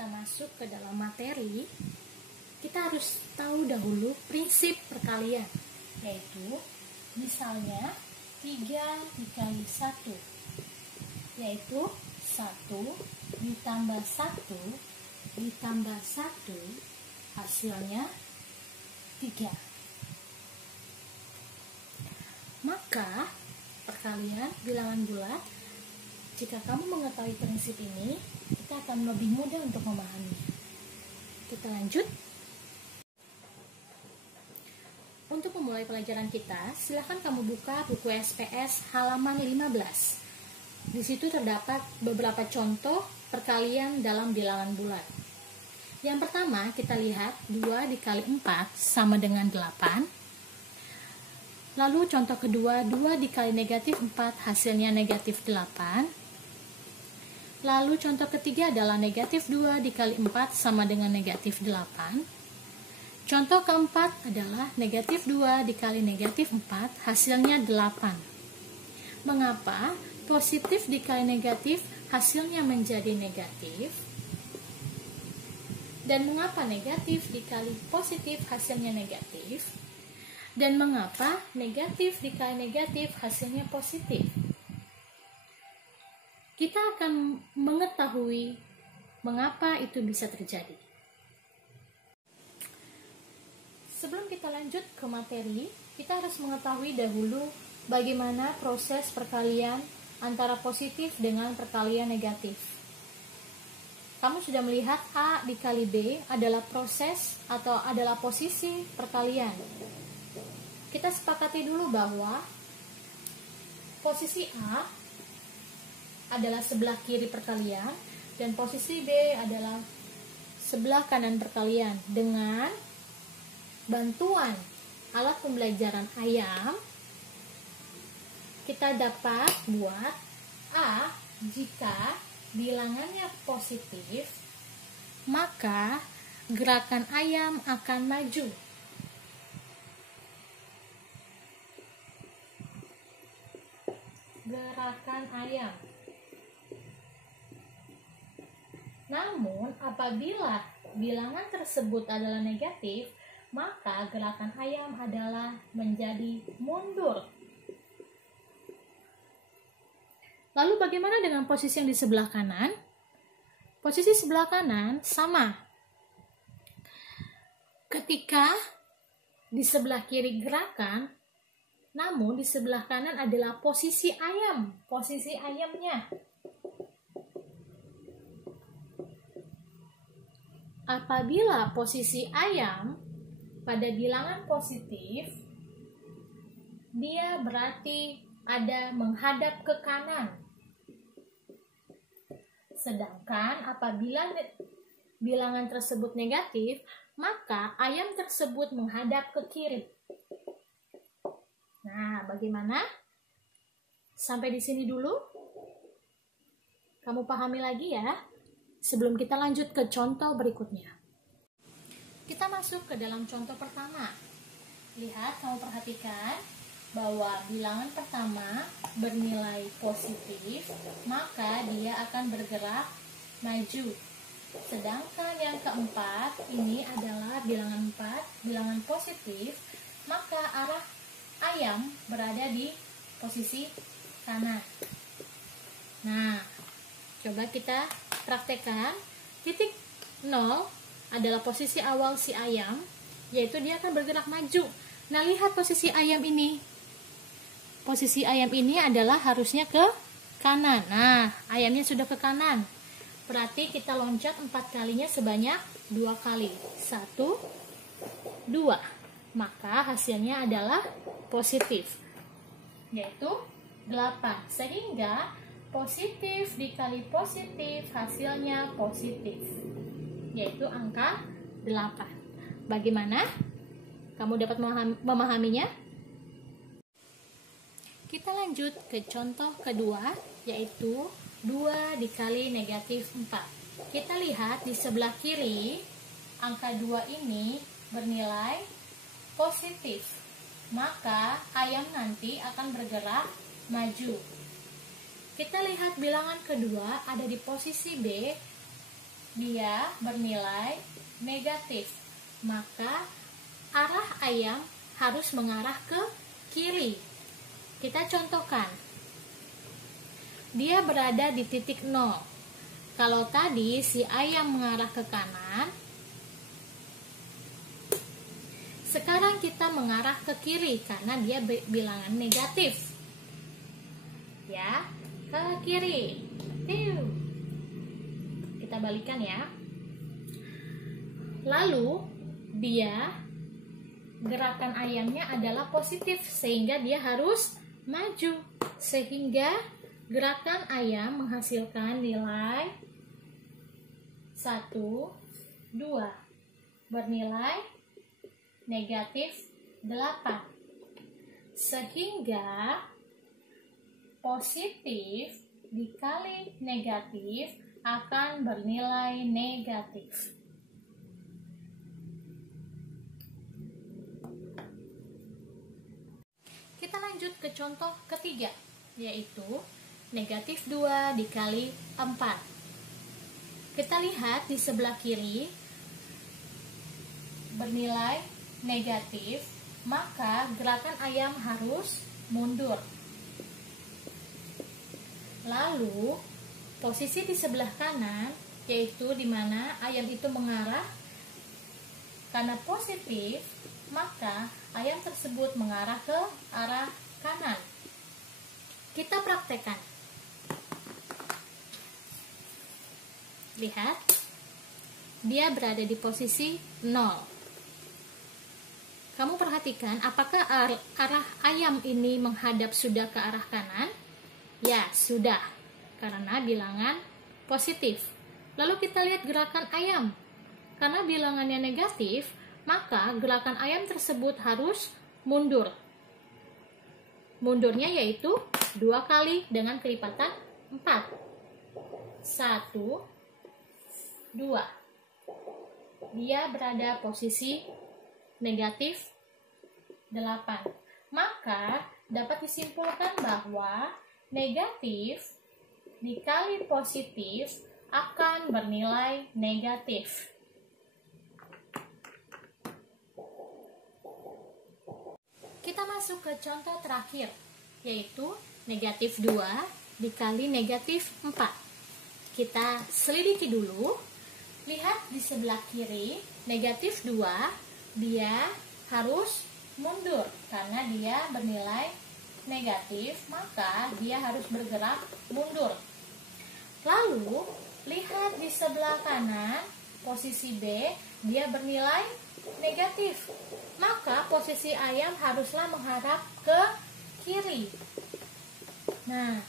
kita masuk ke dalam materi, kita harus tahu dahulu prinsip perkalian, yaitu misalnya 3 dikali 1, yaitu 1 ditambah 1 ditambah 1 hasilnya 3. Maka perkalian bilangan bulat, jika kamu mengetahui prinsip ini, kita akan lebih mudah untuk memahaminya. Kita lanjut. Untuk memulai pelajaran kita, silakan kamu buka buku SPS halaman 15. Di situ terdapat beberapa contoh perkalian dalam bilangan bulat. Yang pertama, kita lihat 2 dikali 4 sama dengan 8. Lalu contoh kedua, 2 dikali negatif 4 hasilnya negatif 8. Lalu contoh ketiga adalah negatif 2 dikali 4 sama dengan negatif 8. Contoh keempat adalah negatif 2 dikali negatif 4 hasilnya 8. Mengapa positif dikali negatif hasilnya menjadi negatif? Dan mengapa negatif dikali positif hasilnya negatif? Dan mengapa negatif dikali negatif hasilnya positif? Kita akan mengetahui mengapa itu bisa terjadi. Sebelum kita lanjut ke materi, kita harus mengetahui dahulu bagaimana proses perkalian antara positif dengan perkalian negatif. Kamu sudah melihat A dikali B adalah proses atau adalah posisi perkalian. Kita sepakati dulu bahwa posisi A adalah sebelah kiri perkalian dan posisi B adalah sebelah kanan perkalian. Dengan bantuan alat pembelajaran ayam, kita dapat buat A jika bilangannya positif, maka gerakan ayam akan maju. Gerakan ayam. Namun, apabila bilangan tersebut adalah negatif, maka gerakan ayam adalah menjadi mundur. Lalu bagaimana dengan posisi yang di sebelah kanan? Posisi sebelah kanan sama. Ketika di sebelah kiri gerakan, namun di sebelah kanan adalah posisi ayam, posisi ayamnya. Apabila posisi ayam pada bilangan positif, dia berarti ada menghadap ke kanan. Sedangkan apabila bilangan tersebut negatif, maka ayam tersebut menghadap ke kiri. Nah, bagaimana? Sampai di sini dulu. Kamu pahami lagi ya? Sebelum kita lanjut ke contoh berikutnya. Kita masuk ke dalam contoh pertama. Lihat, kamu perhatikan bahwa bilangan pertama bernilai positif, maka dia akan bergerak maju. Sedangkan yang keempat, ini adalah bilangan 4, bilangan positif, maka arah ayam berada di posisi kanan. Nah, coba kita praktekkan. Titik 0 adalah posisi awal si ayam, yaitu dia akan bergerak maju. Nah, lihat posisi ayam ini. Posisi ayam ini adalah harusnya ke kanan. Nah, ayamnya sudah ke kanan. Berarti kita loncat 4 kalinya sebanyak 2 kali. 1, 2. Maka hasilnya adalah positif, yaitu 8. Sehingga positif dikali positif hasilnya positif, yaitu angka 8. Bagaimana? Kamu dapat memahaminya? Kita lanjut ke contoh kedua, yaitu 2 dikali negatif 4. Kita lihat di sebelah kiri, angka 2 ini bernilai positif. Maka ayam nanti akan bergerak maju. Kita lihat bilangan kedua ada di posisi B, dia bernilai negatif. Maka arah ayam harus mengarah ke kiri. Kita contohkan. Dia berada di titik 0. Kalau tadi si ayam mengarah ke kanan, sekarang kita mengarah ke kiri karena dia bilangan negatif. Ya, ke kiri. Kita balikan ya. Lalu dia gerakan ayamnya adalah positif sehingga dia harus maju. Sehingga gerakan ayam menghasilkan nilai 1, 2 bernilai negatif 8. Sehingga positif dikali negatif akan bernilai negatif. Kita lanjut ke contoh ketiga, yaitu negatif 2 dikali 4. Kita lihat di sebelah kiri bernilai negatif, maka gerakan ayam harus mundur. Lalu posisi di sebelah kanan, yaitu di mana ayam itu mengarah, karena positif, maka ayam tersebut mengarah ke arah kanan. Kita praktekkan. Lihat, dia berada di posisi 0. Kamu perhatikan, apakah arah ayam ini menghadap sudah ke arah kanan? Ya, sudah, karena bilangan positif. Lalu kita lihat gerakan ayam. Karena bilangannya negatif, maka gerakan ayam tersebut harus mundur. Mundurnya yaitu 2 kali dengan kelipatan 4. 1, 2. Dia berada posisi negatif 8. Maka dapat disimpulkan bahwa negatif dikali positif akan bernilai negatif. Kita masuk ke contoh terakhir, yaitu negatif 2 dikali negatif 4. Kita selidiki dulu. Lihat di sebelah kiri, negatif 2, dia harus mundur karena dia bernilai negatif, maka dia harus bergerak mundur. Lalu, lihat di sebelah kanan, posisi B, dia bernilai negatif. Maka posisi ayam haruslah menghadap ke kiri. Nah,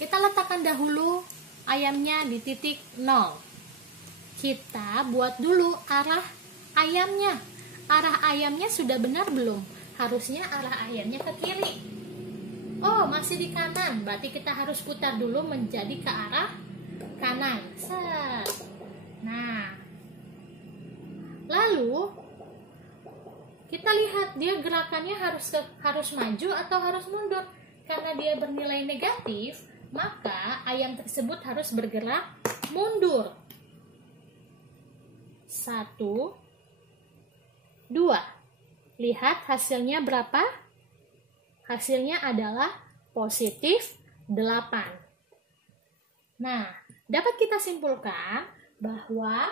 kita letakkan dahulu ayamnya di titik 0. Kita buat dulu arah ayamnya. Arah ayamnya sudah benar belum? Harusnya arah ayamnya ke kiri. Oh, masih di kanan. Berarti kita harus putar dulu menjadi ke arah kanan. Set. Nah, lalu kita lihat dia gerakannya harus maju atau harus mundur. Karena dia bernilai negatif, maka ayam tersebut harus bergerak mundur. 1, 2. Lihat hasilnya berapa? Hasilnya adalah positif 8. Nah, dapat kita simpulkan bahwa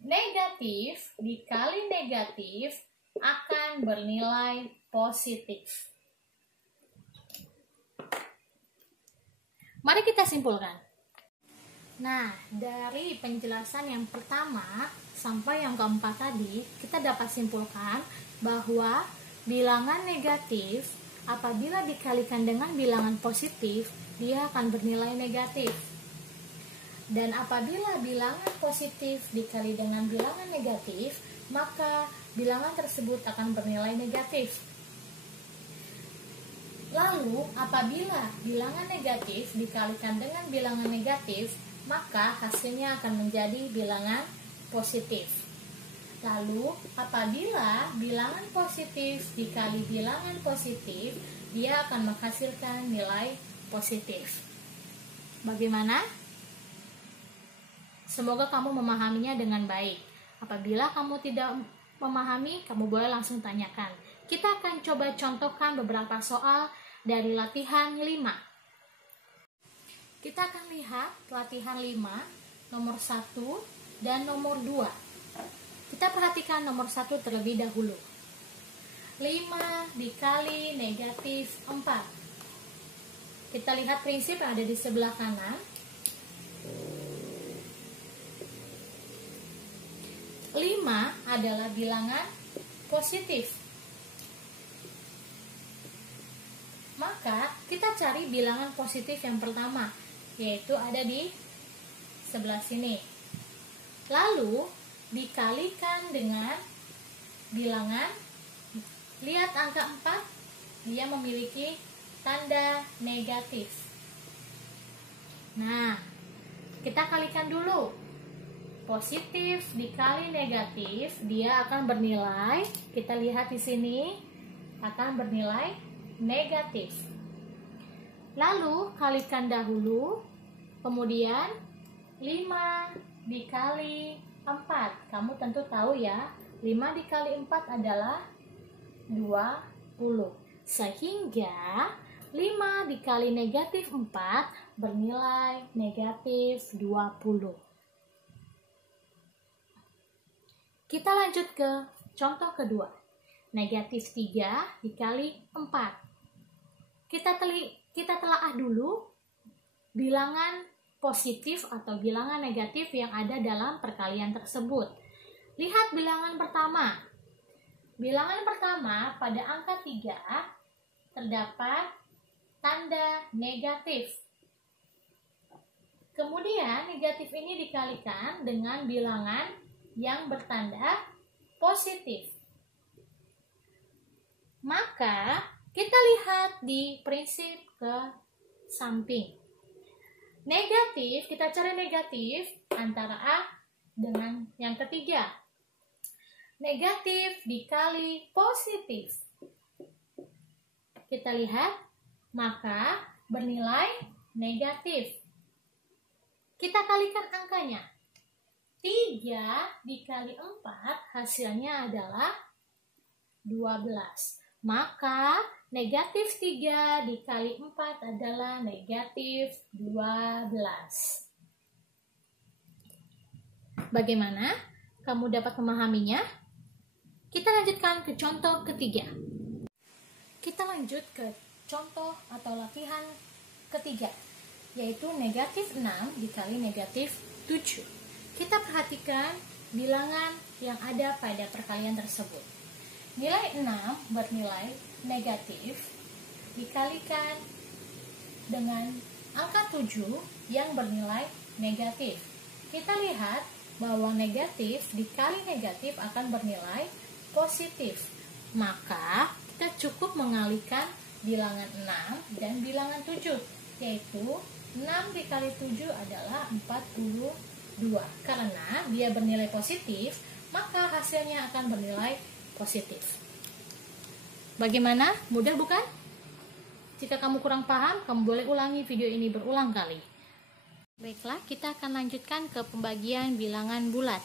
negatif dikali negatif akan bernilai positif. Mari kita simpulkan. Nah, dari penjelasan yang pertama sampai yang keempat tadi, kita dapat simpulkan bahwa bilangan negatif apabila dikalikan dengan bilangan positif, dia akan bernilai negatif. Dan apabila bilangan positif dikali dengan bilangan negatif, maka bilangan tersebut akan bernilai negatif. Lalu, apabila bilangan negatif dikalikan dengan bilangan negatif, maka hasilnya akan menjadi bilangan positif. Lalu, apabila bilangan positif dikali bilangan positif, dia akan menghasilkan nilai positif. Bagaimana? Semoga kamu memahaminya dengan baik. Apabila kamu tidak memahami, kamu boleh langsung tanyakan. Kita akan coba contohkan beberapa soal dari latihan 5. Kita akan lihat latihan 5, nomor 1 dan nomor 2. Kita perhatikan nomor 1 terlebih dahulu. 5 dikali negatif 4. Kita lihat prinsip yang ada di sebelah kanan. 5 adalah bilangan positif. Maka kita cari bilangan positif yang pertama, yaitu ada di sebelah sini. Lalu dikalikan dengan bilangan, lihat angka 4, dia memiliki tanda negatif. Nah, kita kalikan dulu. Positif dikali negatif, dia akan bernilai, kita lihat di sini, akan bernilai negatif. Lalu kalikan dahulu, kemudian 5 dikali 4. Kamu tentu tahu ya, 5 dikali 4 adalah 20. Sehingga 5 dikali negatif 4 bernilai negatif 20. Kita lanjut ke contoh kedua. Negatif 3 dikali 4. Kita telaah dulu bilangan positif atau bilangan negatif yang ada dalam perkalian tersebut. Lihat bilangan pertama. Bilangan pertama pada angka 3 terdapat tanda negatif. Kemudian negatif ini dikalikan dengan bilangan yang bertanda positif. Maka kita lihat di prinsip ke samping. Negatif, kita cari negatif antara A dengan yang ketiga. Negatif dikali positif. Kita lihat, maka bernilai negatif. Kita kalikan angkanya. 3 dikali 4 hasilnya adalah 12. Maka negatif 3 dikali 4 adalah negatif 12. Bagaimana? Kamu dapat memahaminya? Kita lanjutkan ke contoh ketiga. Kita lanjut ke contoh atau latihan ketiga, yaitu negatif 6 dikali negatif 7. Kita perhatikan bilangan yang ada pada perkalian tersebut. Nilai 6 bernilai negatif dikalikan dengan angka 7 yang bernilai negatif. Kita lihat bahwa negatif dikali negatif akan bernilai positif. Maka kita cukup mengalihkan bilangan 6 dan bilangan 7, yaitu 6 dikali 7 adalah 42. Karena dia bernilai positif, maka hasilnya akan bernilai positif. Bagaimana? Mudah bukan? Jika kamu kurang paham, kamu boleh ulangi video ini berulang kali. Baiklah, kita akan lanjutkan ke pembagian bilangan bulat.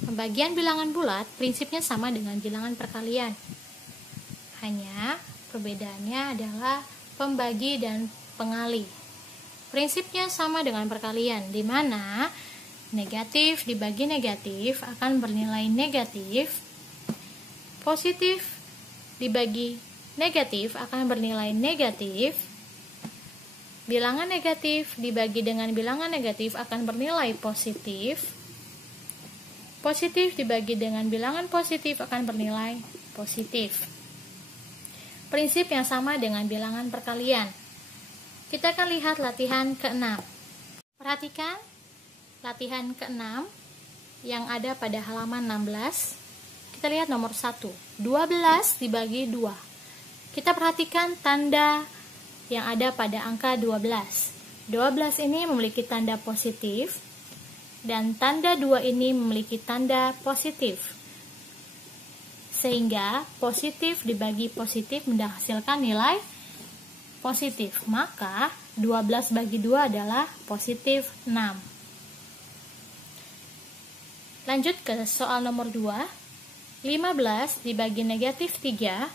Pembagian bilangan bulat prinsipnya sama dengan bilangan perkalian. Hanya perbedaannya adalah pembagi dan pengali. Prinsipnya sama dengan perkalian, di mana negatif dibagi negatif akan bernilai negatif. Positif dibagi negatif akan bernilai negatif. Bilangan negatif dibagi dengan bilangan negatif akan bernilai positif. Positif dibagi dengan bilangan positif akan bernilai positif. Prinsip yang sama dengan bilangan perkalian. Kita akan lihat latihan ke-6. Perhatikan latihan ke-6 yang ada pada halaman 16. Kita lihat nomor 1, 12 dibagi 2. Kita perhatikan tanda yang ada pada angka 12. 12 ini memiliki tanda positif, dan tanda 2 ini memiliki tanda positif. Sehingga positif dibagi positif menghasilkan nilai positif. Maka 12 bagi 2 adalah positif 6. Lanjut ke soal nomor 2. 15 dibagi negatif 3.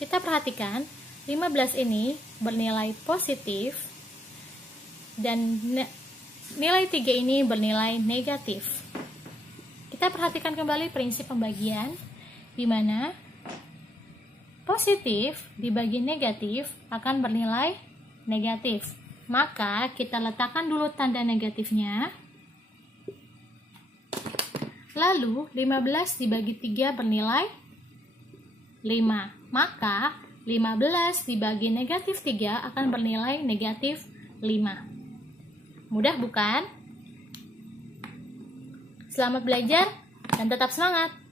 Kita perhatikan 15 ini bernilai positif dan nilai 3 ini bernilai negatif. Kita perhatikan kembali prinsip pembagian, di mana positif dibagi negatif akan bernilai negatif. Maka kita letakkan dulu tanda negatifnya. Lalu 15 dibagi 3 bernilai 5. Maka 15 dibagi negatif 3 akan bernilai negatif 5. Mudah bukan? Selamat belajar dan tetap semangat!